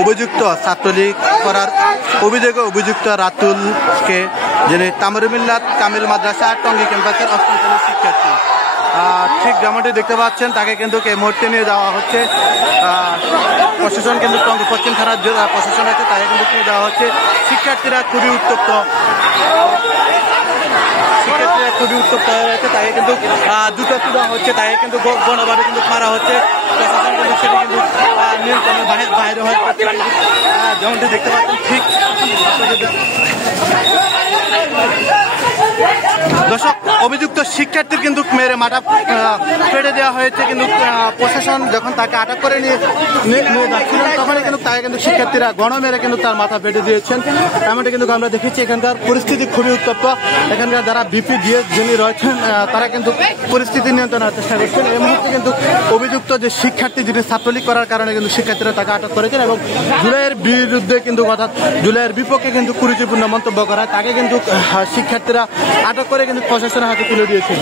অভিযুক্ত ছাত্রলীগ করার অভিযোগে অভিযুক্ত রাতুলকে, যিনি তামরুল মিল্লাত কামিল মাদ্রাসা টঙ্গী ক্যাম্পাসের অষ্টম শ্রেণীর শিক্ষার্থী, ঠিক যেমনটি দেখতে পাচ্ছেন তাকে কিন্তু এই মুহূর্তে নিয়ে যাওয়া হচ্ছে। প্রশাসন কিন্তু টঙ্গী পশ্চিম থানার প্রশাসন আছে, তাকে কিন্তু নিয়ে যাওয়া হচ্ছে। শিক্ষার্থীরা খুবই উত্তপ্ত হয়ে আছে, তাকে কিন্তু জুতো দেওয়া হচ্ছে, তাকে কিন্তু গণভাবে কিন্তু মারা হচ্ছে। প্রশাসন কিন্তু সেটি কিন্তু নিয়ন্ত্রণের বাইরে হয়ে যেমনটি দেখতে পাচ্ছেন। ঠিক দর্শক, অভিযুক্ত শিক্ষার্থীর কিন্তু মেরে মাথা ফেটে দেওয়া হয়েছে। কিন্তু প্রশাসন যখন তাকে আটক করে নিয়ে যাচ্ছিলেন তখনই কিন্তু তাকে কিন্তু শিক্ষার্থীরা মেরে কিন্তু তার মাথা ফেটে দিয়েছেন। এমনটা কিন্তু আমরা দেখেছি। এখানকার পরিস্থিতি খুবই উত্তপ্ত। এখানকার যারা বিপি দিয়ে যিনি রয়েছেন তারা কিন্তু পরিস্থিতি নিয়ন্ত্রণের চেষ্টা করছেন। এই মুহূর্তে কিন্তু অভিযুক্ত যে শিক্ষার্থী, যিনি ছাত্রলীগ করার কারণে কিন্তু শিক্ষার্থীরা তাকে আটক করেছেন এবং জুলাইয়ের বিরুদ্ধে কিন্তু অর্থাৎ জুলাইয়ের বিপক্ষে কিন্তু কুরুচিপূর্ণ মন্তব্য করায় তাকে কিন্তু শিক্ষার্থীরা আটক করে কিন্তু প্রশাসনের হাতে তুলে দিয়েছেন।